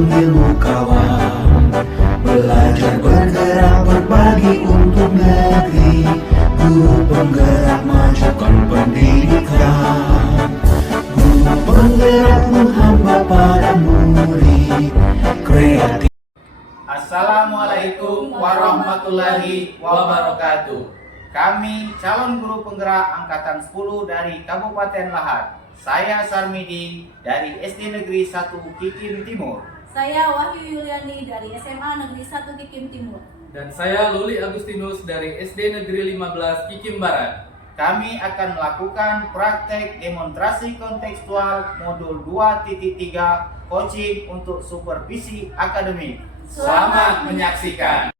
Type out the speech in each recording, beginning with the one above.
ilmu kawan, belajar bergerak berbagi untuk negeri. Guru penggerak majukan pendidikan, guru penggerak menghamba para murid kreatif. Assalamualaikum warahmatullahi wabarakatuh. Kami calon guru penggerak angkatan 10 dari Kabupaten Lahad. Saya Sarmidi dari SD Negeri 1 Kikim Timur. Saya Wahyu Yuliani dari SMA Negeri 1 Kikim Timur. Dan saya Luli Agustinus dari SD Negeri 15 Kikim Barat. Kami akan melakukan praktek demonstrasi kontekstual modul 2.3 coaching untuk supervisi akademik. Selamat menyaksikan.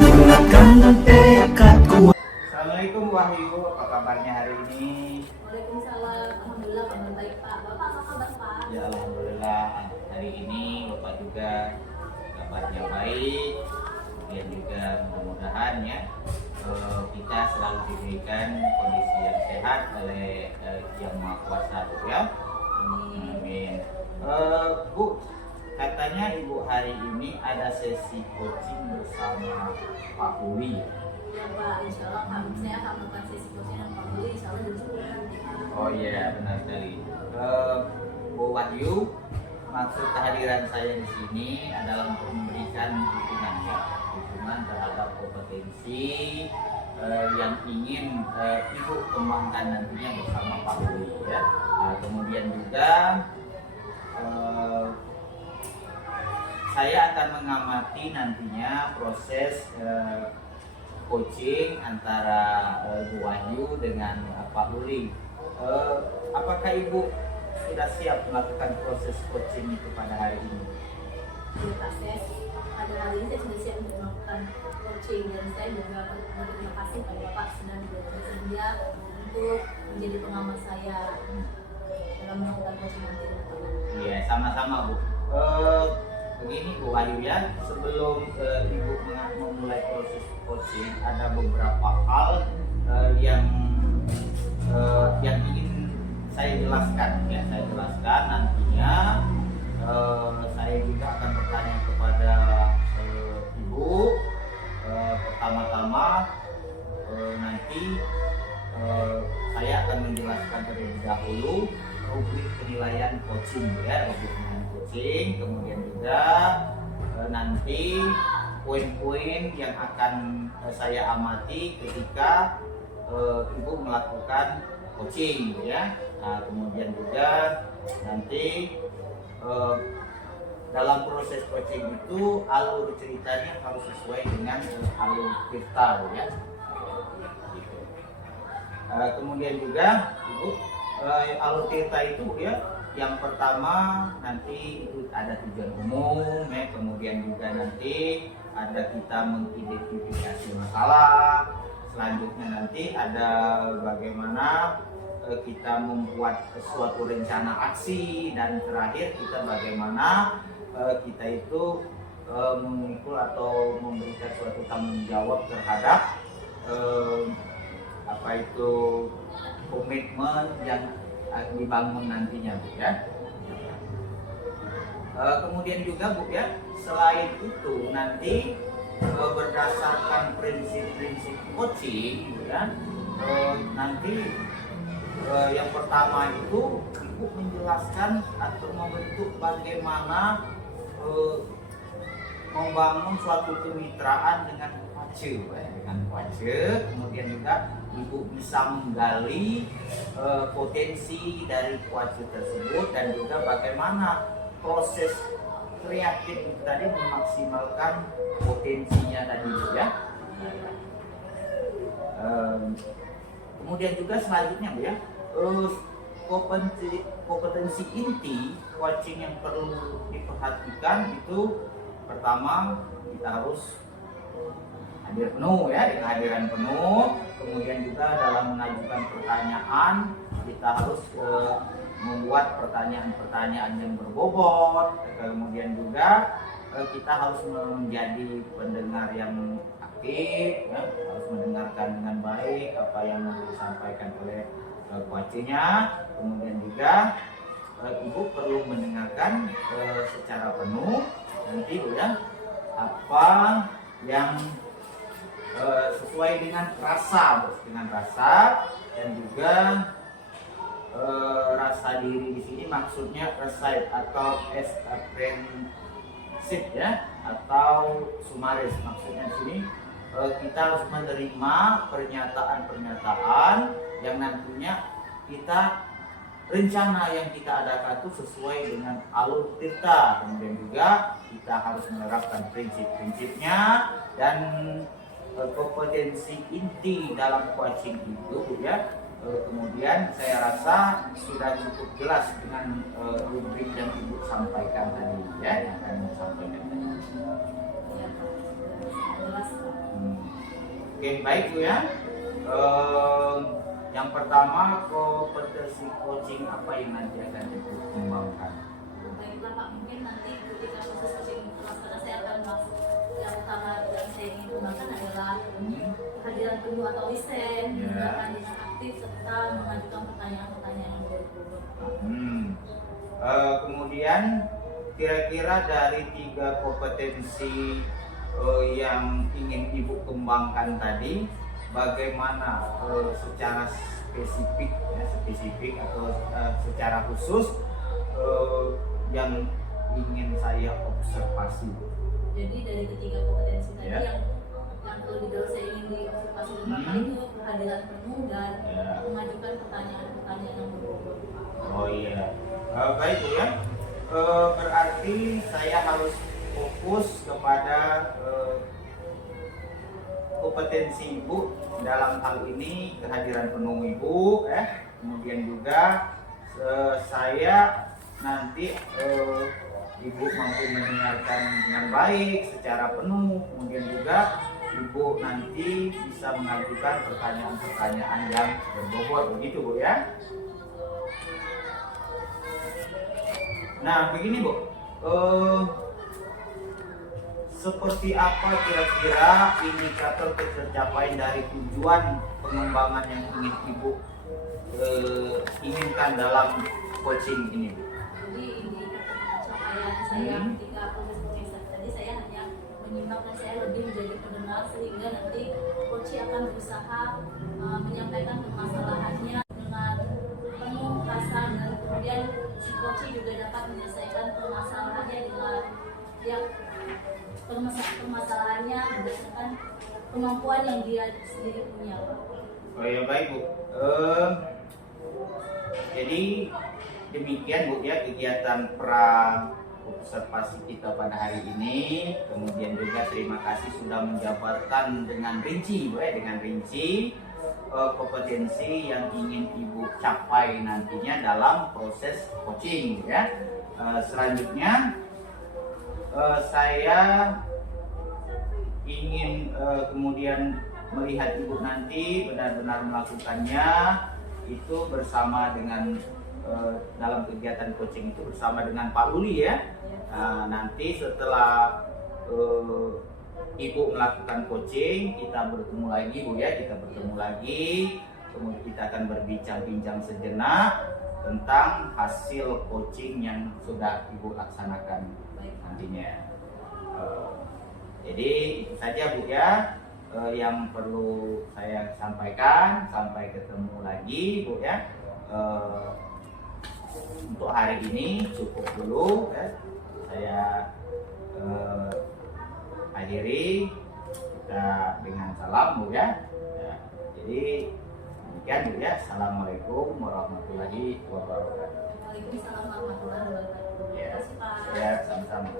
Bulatkan tekad kuat. Assalamualaikum Wahyu, apa kabarnya hari ini? Waalaikumsalam. Alhamdulillah kabar baik Pak. Bapak apa kabar Pak? Ya alhamdulillah hari ini Bapak juga kabarnya baik. Kemudian juga mudah-mudahan ya kita selalu diberikan kondisi yang sehat oleh Yang Maha Kuasa ya. Amin. Bu, katanya Ibu hari ini ada sesi coaching bersama Pak Uli. Ya Pak, insya Allah saya akan melakukan sesi coaching dengan Pak Luli, insya Allah jam 10 nanti Pak. Oh iya, benar sekali. Bu Wahyu, maksud kehadiran saya di sini adalah untuk memberikan dukungan terhadap kompetensi yang ingin Ibu kembangkan nantinya bersama Pak Uli ya. Kemudian juga saya akan mengamati nantinya proses coaching antara Bu Wahyu dengan Pak Uli. Apakah Ibu sudah siap melakukan proses coaching itu pada hari ini? Ya Pak, pada hari ini saya sudah siap untuk melakukan coaching dan saya juga berterima kasih pada Bapak sudah bersedia untuk menjadi pengamat saya dalam melakukan coaching nanti. Iya, sama-sama Bu. Begini Bu Wahyu ya, sebelum Ibu memulai proses coaching ada beberapa hal yang ingin saya jelaskan ya. Saya jelaskan nantinya. Saya juga akan bertanya kepada Ibu. Pertama-tama nanti saya akan menjelaskan terlebih dahulu rubrik penilaian coaching ya, rubrik penilaian coaching. Kemudian juga nanti poin-poin yang akan saya amati ketika Ibu melakukan coaching ya. Kemudian juga nanti dalam proses coaching itu alur ceritanya harus sesuai dengan alur Tirta ya. Gitu. Kemudian juga Ibu alur Tirta itu ya, yang pertama nanti itu ada tujuan umum ya, kemudian juga nanti ada kita mengidentifikasi masalah, selanjutnya nanti ada bagaimana kita membuat suatu rencana aksi, dan terakhir kita bagaimana kita itu memikul atau memberikan suatu tanggung jawab terhadap komitmen yang dibangun nantinya Bu ya. Kemudian juga Bu ya, selain itu nanti berdasarkan prinsip-prinsip coaching Bu ya, nanti yang pertama itu Ibu menjelaskan atau membentuk bagaimana membangun suatu kemitraan dengan Pace, kemudian juga Ibu bisa menggali potensi dari Pace tersebut, dan juga bagaimana proses kreatif itu tadi memaksimalkan potensinya tadi ya. Kemudian juga selanjutnya Bu ya, kompetensi inti coaching yang perlu diperhatikan itu pertama kita harus hadir penuh ya, dengan hadiran penuh. Kemudian juga dalam mengajukan pertanyaan kita harus membuat pertanyaan-pertanyaan yang berbobot. Kemudian juga kita harus menjadi pendengar yang aktif, ya, harus mendengarkan dengan baik apa yang mau disampaikan oleh coachnya. Kemudian juga ibu perlu mendengarkan secara penuh nanti Bu ya, apa yang sesuai dengan rasa, dan juga rasa diri di sini maksudnya recite atau as apprenticeship ya, atau sumaris. Maksudnya di sini kita harus menerima pernyataan-pernyataan yang nantinya kita rencana yang kita adakan itu sesuai dengan alur tirta. Kemudian juga kita harus menerapkan prinsip-prinsipnya dan kompetensi inti dalam coaching itu ya. Kemudian saya rasa sudah cukup jelas dengan rubrik yang ibu sampaikan tadi ya, yang akan sampaikan tadi. Ya, jelas. Oke, baik Bu ya. Yang pertama, kompetensi coaching apa yang nanti akan ibu kembangkan? Baiklah Pak, mungkin nanti ketika proses coaching terlaksana saya akan masuk yang utama yang saya ingin kembangkan adalah kehadiran penuh atau listen, tindakan aktif serta mengajukan pertanyaan-pertanyaan yang berbobot. Kemudian kira-kira dari 3 kompetensi yang ingin ibu kembangkan tadi, bagaimana secara spesifik atau secara khusus yang ingin saya observasi? Jadi dari ketiga kompetensi tadi yang terlebih dahulu saya ingin diobservasi itu kehadiran penuh dan mengajukan pertanyaan-pertanyaan yang berbobot. Oh iya, baik Bu ya. Berarti saya harus fokus kepada kompetensi ibu dalam hal ini kehadiran penuh ibu ya. Kemudian juga saya nanti ibu mampu mendengarkan dengan baik secara penuh. Kemudian juga ibu nanti bisa mengajukan pertanyaan-pertanyaan yang berbobot, begitu Bu ya. Nah begini Bu, seperti apa kira-kira indikator tercapaian dari tujuan pengembangan yang ingin ibu inginkan dalam coaching ini Bu? Jadi indikator pencapaian saya ketika proses coaching tadi, saya hanya menyimak dan saya lebih menjadi pendengar, sehingga nanti coach akan berusaha menyampaikan permasalahannya dengan penuh rasa, dan kemudian si coach juga dapat menyelesaikan permasalahannya dengan yang permasalahannya berdasarkan kemampuan yang dia sendiri punya. Oh ya, baik Bu. Jadi demikian Bu ya kegiatan observasi kita pada hari ini. Kemudian juga terima kasih sudah menjabarkan dengan rinci Bu ya, dengan rinci kompetensi yang ingin Ibu capai nantinya dalam proses coaching ya. Selanjutnya saya ingin kemudian melihat Ibu nanti benar-benar melakukannya itu bersama dengan dalam kegiatan coaching itu bersama dengan Pak Luli ya. Nanti setelah Ibu melakukan coaching, kita bertemu lagi Bu ya, kita bertemu lagi, kemudian kita akan berbincang-bincang sejenak tentang hasil coaching yang sudah Ibu laksanakan nantinya. Jadi itu saja Bu ya yang perlu saya sampaikan. Sampai ketemu lagi Bu ya. Untuk hari ini cukup dulu ya. Saya akhiri kita dengan salam Bu ya. Jadi demikian Bu ya. Assalamualaikum warahmatullahi wabarakatuh. Waalaikumsalam warahmatullahi wabarakatuh. Terima kasih Pak. Ya, sama-sama.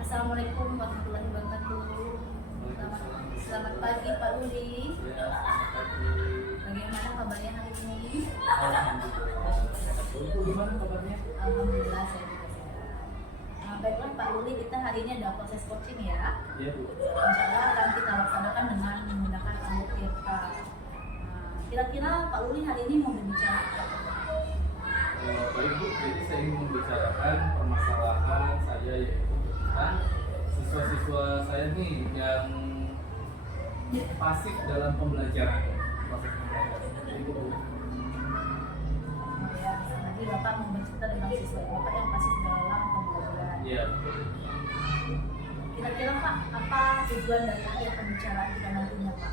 Assalamualaikum warahmatullahi wabarakatuh. Selamat pagi Pak Uli. Bagaimana kabarnya hari ini? Gimana kabarnya? Alhamdulillah saya juga sehat. Baiklah Pak Luli, kita hari ini ada proses coaching ya. Iya Bu. Insya Allah akan kita laksanakan dengan menggunakan alur tirta. Kira-kira Pak Luli hari ini mau berbicara apa? Baik Bu, jadi saya ingin membicarakan permasalahan saya yaitu tentang siswa-siswa saya nih yang pasif dalam pembelajaran, proses pembelajaran. Itu Bu. Ya, tadi Bapak mau bercerita tentang siswa Bapak yang pasif dalam pembelajaran. Iya. Kira-kira Pak, apa tujuan dari akhir pembicaraan kita nantinya Pak?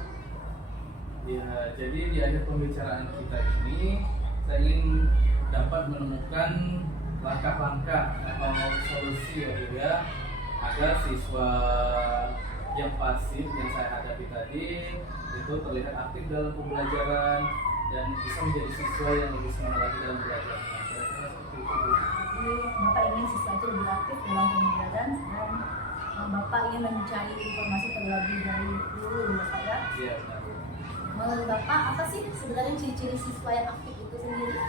Ya, jadi di akhir pembicaraan kita ini saya ingin dapat menemukan langkah-langkah atau solusi ya agar siswa yang pasif yang saya hadapi tadi itu terlihat aktif dalam pembelajaran dan bisa menjadi siswa yang lebih semangat lagi dalam belajar. Kira-kira seperti itu. Jadi Bapak ingin siswa itu lebih aktif dalam pembelajaran dan Bapak ingin mencari informasi terlebih dari dulu Bapak ya. Iya benar. Menurut Bapak apa sih sebenarnya ciri-ciri siswa yang aktif itu sendiri?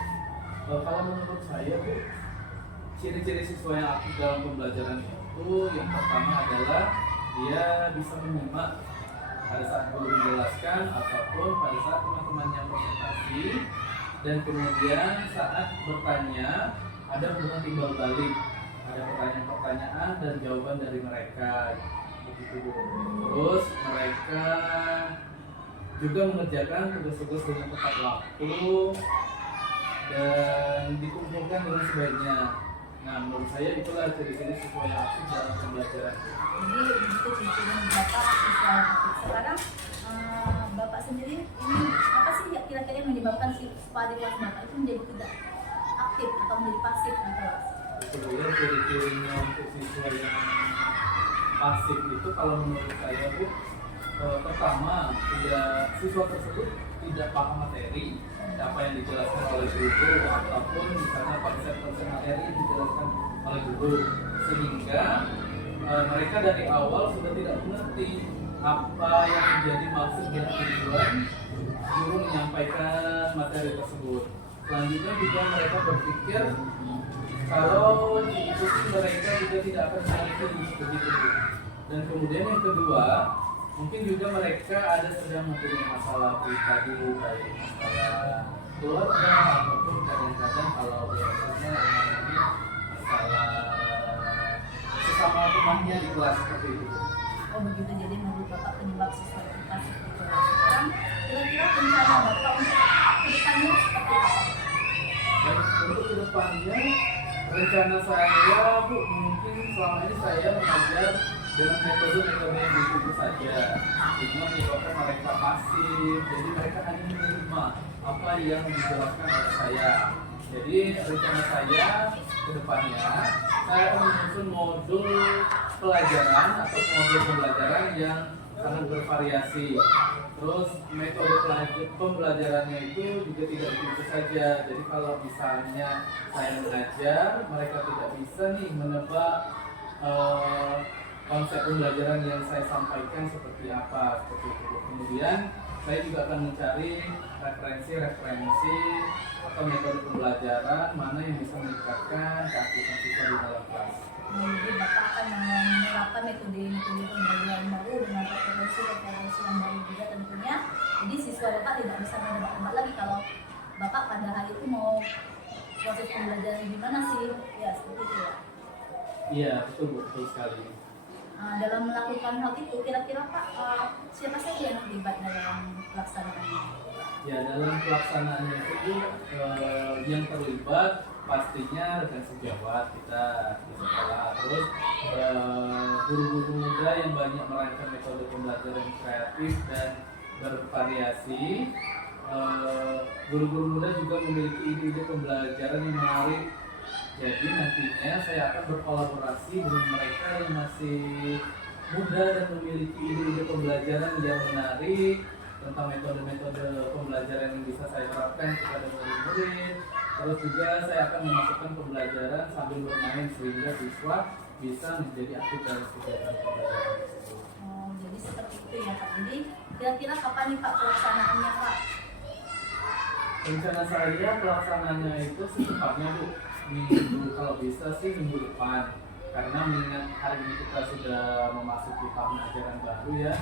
Kalau menurut saya Bu, ciri-ciri siswa yang aktif dalam pembelajaran itu yang pertama adalah dia bisa menyimak pada saat guru menjelaskan ataupun pada saat teman-temannya presentasi, dan kemudian saat bertanya ada hubungan timbal balik, ada pertanyaan-pertanyaan dan jawaban dari mereka begitu Bu. Terus mereka juga mengerjakan tugas-tugas dengan tepat waktu dan dikumpulkan dengan sebaiknya. Nah, menurut saya itulah ciri-ciri siswa yang aktif dalam pembelajaran. Jadi begitu ciri-ciri Bapak siswa yang aktif. Sekarang Bapak sendiri ini apa sih ya kira-kira yang menyebabkan siswa di kelas Bapak itu menjadi tidak aktif atau menjadi pasif di kelas? Sebenarnya ciri-cirinya untuk siswa yang pasif itu kalau menurut saya Bu, pertama siswa tersebut tidak paham materi apa yang dijelaskan oleh guru ataupun misalnya konsep-konsep materi yang dijelaskan oleh guru, sehingga mereka dari awal sudah tidak mengerti apa yang menjadi maksud dan tujuan guru menyampaikan materi tersebut. Selanjutnya juga mereka berpikir kalau diikuti mereka juga tidak akan mengerti begitu. Dan kemudian yang kedua, mungkin juga mereka ada sedang mempunyai masalah pribadi, baik masalah keluarga ataupun kadang-kadang kalau biasanya ini masalah sesama temannya di kelas seperti itu. Oh begitu, jadi menurut Bapak penyebab siswa itu pasif di kelas. Sekarang kira-kira rencana Bapak untuk kedepannya seperti apa? Dan untuk kedepannya rencana saya Bu, mungkin selama ini saya mengajar dengan metode-metode yang itu saja, sehingga menyebabkan mereka pasif. Jadi mereka hanya menerima apa yang dijelaskan oleh saya. Jadi rencana saya ke depannya, saya akan menyusun modul pelajaran atau modul pembelajaran yang sangat bervariasi. Terus metode pembelajarannya itu juga tidak begitu saja. Jadi kalau misalnya saya mengajar, mereka tidak bisa nih menebak konsep pembelajaran yang saya sampaikan seperti apa, seperti itu. Kemudian saya juga akan mencari referensi atau metode pembelajaran mana yang bisa meningkatkan keaktifan siswa di dalam kelas. Jadi Bapak akan menerapkan metode-metode pembelajaran baru dengan referensi yang baru juga tentunya. Jadi siswa Bapak tidak bisa menebak-nebak lagi kalau Bapak pada hari itu mau proses pembelajaran gimana sih, ya seperti itu ya. Iya betul sekali. Dalam melakukan hal itu kira-kira Pak siapa saja yang terlibat dalam pelaksanaannya? Ya dalam pelaksanaannya itu yang terlibat pastinya rekan sejawat kita di sekolah, terus guru-guru muda yang banyak merancang metode pembelajaran kreatif dan bervariasi. Guru-guru muda juga memiliki ide-ide pembelajaran yang menarik. Jadi nantinya saya akan berkolaborasi dengan mereka yang masih muda dan memiliki ide-ide pembelajaran yang menarik tentang metode-metode pembelajaran yang bisa saya terapkan kepada murid-murid. Terus juga saya akan memasukkan pembelajaran sambil bermain sehingga siswa bisa menjadi aktif dalam kegiatan pembelajaran tersebut. Oh, jadi seperti itu ya Pak. Jadi kira-kira kapan nih Pak pelaksanaannya Pak? Rencana saya pelaksanaannya itu secepatnya Bu, minggu kalau bisa sih minggu depan. karena mengingat hari ini kita sudah memasuki tahun ajaran baru ya,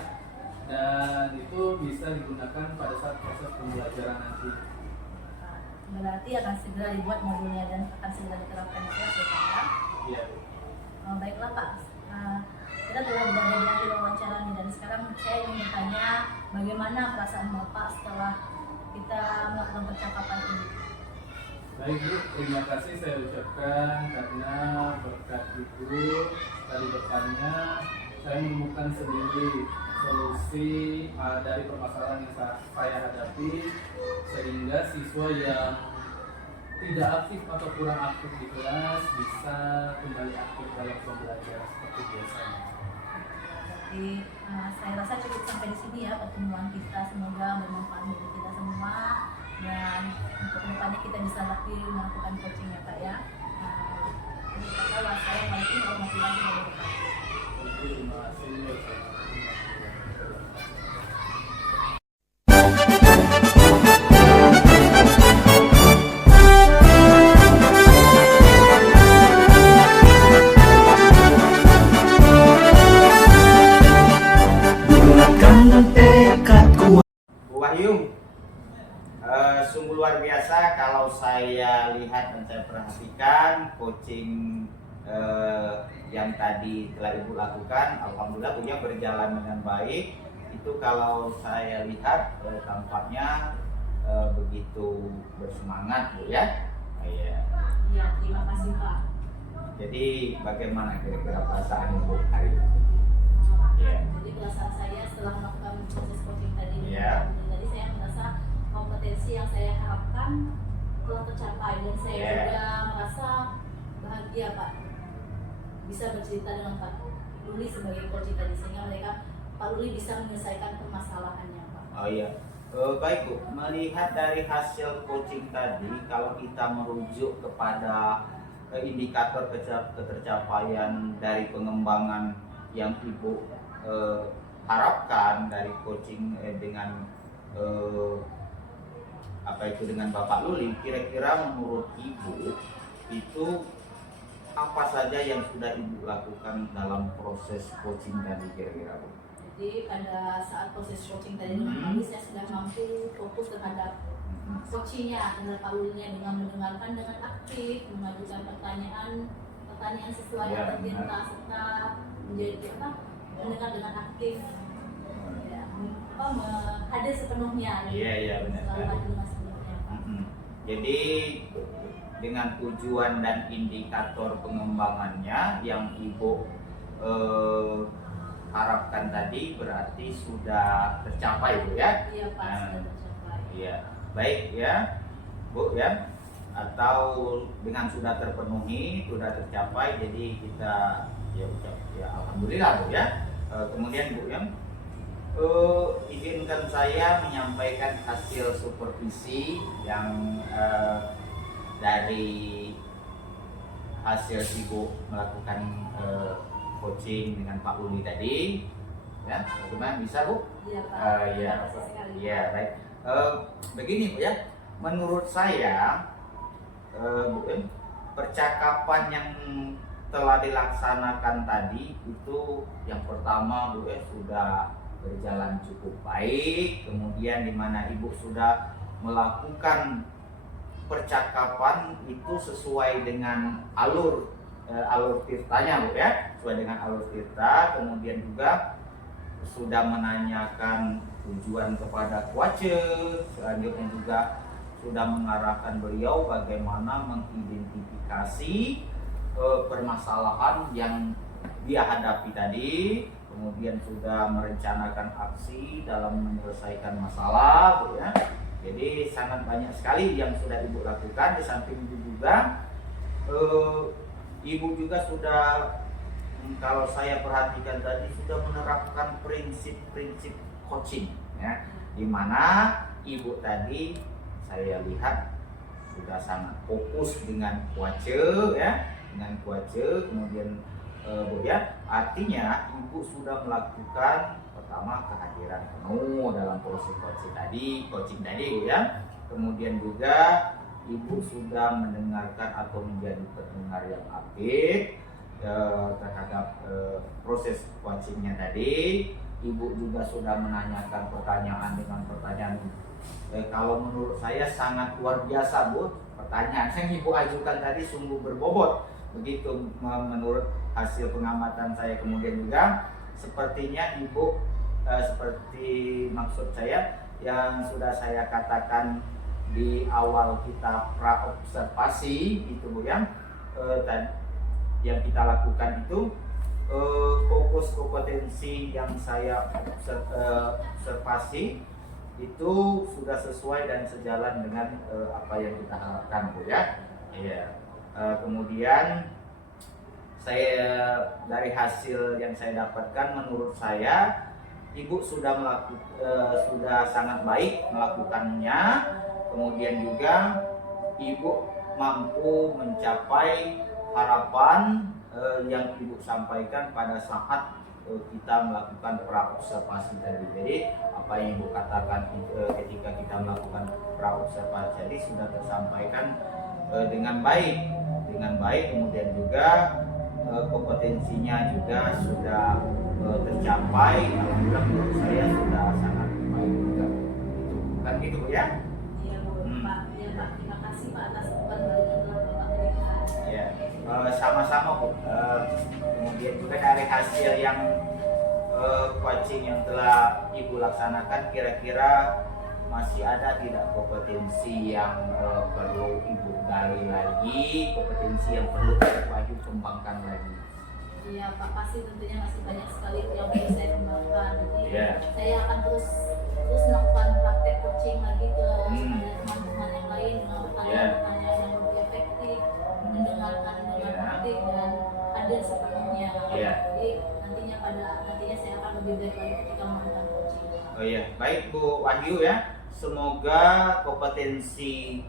dan itu bisa digunakan pada saat proses pembelajaran nanti. Berarti akan segera dibuat modulnya dan akan segera diterapkan di kelas ya Pak ya? Iya. Baiklah Pak, kita telah berada di akhir wawancara nih, dan sekarang saya ingin bertanya bagaimana perasaan Bapak setelah kita melakukan percakapan ini? Baik Bu, terima kasih saya ucapkan karena berkat Ibu dari depannya saya menemukan sendiri solusi dari permasalahan yang saya hadapi, sehingga siswa yang tidak aktif atau kurang aktif di kelas bisa kembali aktif dalam pembelajaran seperti biasanya. Jadi saya rasa cukup sampai di sini ya pertemuan kita, semoga bermanfaat bagi kita semua, dan untuk kedepannya kita bisa lebih melakukan coaching ya Pak ya. Jadi kata wassalamualaikum warahmatullahi wabarakatuh. Terima kasih. Bulatkan tekad kuat. Bu Wahyu, sungguh luar biasa kalau saya lihat dan saya perhatikan coaching yang tadi telah Ibu lakukan. Alhamdulillah punya berjalan dengan baik. Itu kalau saya lihat tampaknya begitu bersemangat Bu ya. Iya. Ya, terima kasih Pak. Jadi bagaimana kira-kira perasaan Ibu hari ini? Ya. Jadi perasaan saya setelah melakukan proses coaching tadi, Ya. tadi saya merasa kompetensi yang saya harapkan telah tercapai, dan saya Ya. juga merasa bahagia Pak bisa bercerita dengan Pak Luli sebagai coach tadi, sehingga Pak Luli bisa menyelesaikan permasalahannya Pak. Oh iya. Baik Bu, melihat dari hasil coaching tadi, kalau kita merujuk kepada indikator ketercapaian dari pengembangan yang Ibu harapkan dari coaching dengan dengan Bapak Luli, kira-kira menurut Ibu itu apa saja yang sudah Ibu lakukan dalam proses coaching tadi kira-kira Bu? Jadi pada saat proses coaching tadi dengan Pak Luli, saya sudah mampu fokus terhadap coachingnya dengan Pak Lulinya, dengan mendengarkan dengan aktif, mengajukan pertanyaan sesuai Ya, agenda, serta menjadi mendengar dengan aktif, ya, hadir sepenuhnya. Iya benar. Selalu hadir dengan sepenuhnya Pak. Jadi dengan tujuan dan indikator pengembangannya yang Ibu harapkan tadi berarti sudah tercapai Bu ya? Iya Pak, sudah tercapai. Iya, baik ya Bu ya. Atau dengan sudah terpenuhi, sudah tercapai, jadi kita ya ucap ya alhamdulillah Bu ya. Kemudian Bu ya, izinkan saya menyampaikan hasil supervisi yang dari hasil Ibu melakukan coaching dengan Pak Luli tadi, ya, bagaimana bisa Bu? Iya Pak. Iya, Terima kasih sekali. iya baik. Begini Bu ya, menurut saya Bu, percakapan yang telah dilaksanakan tadi itu yang pertama Bu ya sudah berjalan cukup baik, kemudian di mana Ibu sudah melakukan percakapan itu sesuai dengan alur tirtanya Bu ya, sesuai dengan alur tirta, kemudian juga sudah menanyakan tujuan kepada kuace, selanjutnya juga sudah mengarahkan beliau bagaimana mengidentifikasi permasalahan yang dia hadapi tadi, kemudian sudah merencanakan aksi dalam menyelesaikan masalah Bu ya. Jadi sangat banyak sekali yang sudah Ibu lakukan. Di samping itu juga Ibu juga sudah, kalau saya perhatikan tadi, sudah menerapkan prinsip-prinsip coaching ya, di mana Ibu tadi saya lihat sudah sangat fokus dengan kuace ya, kemudian Bu ya, artinya Ibu sudah melakukan pertama kehadiran penuh dalam proses coaching tadi Bu ya, kemudian juga Ibu sudah mendengarkan atau menjadi pendengar yang aktif, terhadap proses coachingnya tadi. Ibu juga sudah menanyakan pertanyaan dengan pertanyaan kalau menurut saya sangat luar biasa, Bu. Pertanyaan yang Ibu ajukan tadi sungguh berbobot. Begitu menurut hasil pengamatan saya. Kemudian juga sepertinya Ibu seperti maksud saya yang sudah saya katakan di awal kita praobservasi itu, Bu ya. Yang kita lakukan itu fokus kompetensi yang saya observasi itu sudah sesuai dan sejalan dengan apa yang kita harapkan, Bu ya. Iya. Kemudian saya dari hasil yang saya dapatkan, menurut saya Ibu sudah sudah sangat baik melakukannya. Kemudian juga Ibu mampu mencapai harapan yang Ibu sampaikan pada saat kita melakukan praobservasi tadi. Jadi apa yang Ibu katakan ketika kita melakukan praobservasi tadi sudah tersampaikan dengan baik, kemudian juga kompetensinya juga sudah tercapai. Alhamdulillah menurut saya sudah sangat baik juga. Itu kan gitu, Bu ya? Iya, Bu. Pak, ya Pak, terima kasih Pak atas bantuan yang telah Bapak berikan. Ya, sama-sama, Bu. Kemudian juga dari hasil yang coaching yang telah Ibu laksanakan, kira-kira masih ada tidak kompetensi yang perlu Ibu gali lagi, kompetensi yang perlu Ibu kembangkan lagi? Iya Pak, pasti tentunya masih banyak sekali yang perlu saya kembangkan. Jadi saya akan terus melakukan praktek coaching lagi ke teman-teman yang lain dengan pertanyaan-pertanyaan yang lebih efektif, mendengarkan dengan aktif dan hadir sepenuhnya. Jadi nantinya saya akan lebih baik lagi ketika melakukan coaching. Oh iya, baik Bu Wahyu ya. Semoga kompetensi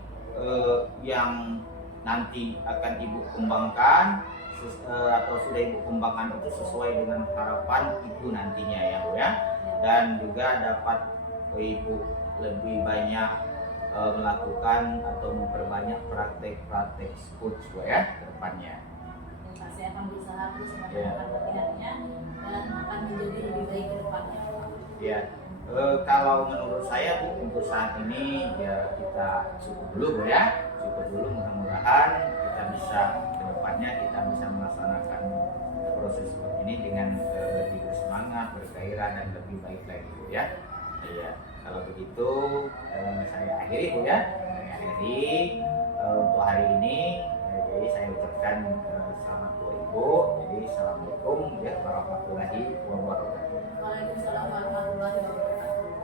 yang nanti akan Ibu kembangkan atau sudah Ibu kembangkan itu sesuai dengan harapan Ibu nantinya ya, Bu ya. Dan juga dapat Ibu lebih banyak melakukan atau memperbanyak praktek-praktek coach, Bu ya, ke depannya. Saya akan berusaha terus melakukan latihannya dan akan menjadi lebih baik ke depannya. Ya. Kalau menurut saya, Bu, untuk saat ini ya kita cukup dulu, Bu ya. Cukup dulu, mudah-mudahan kita bisa ke depannya kita bisa melaksanakan proses seperti ini dengan lebih bersemangat, bergairah dan lebih baik lagi, Bu ya. Iya. Kalau begitu saya akhiri, Bu ya. Saya akhiri untuk hari ini. Jadi saya ucapkan selamat buat Ibu. Jadi assalamualaikum warahmatullahi wabarakatuh. Waalaikumsalam warahmatullahi wabarakatuh.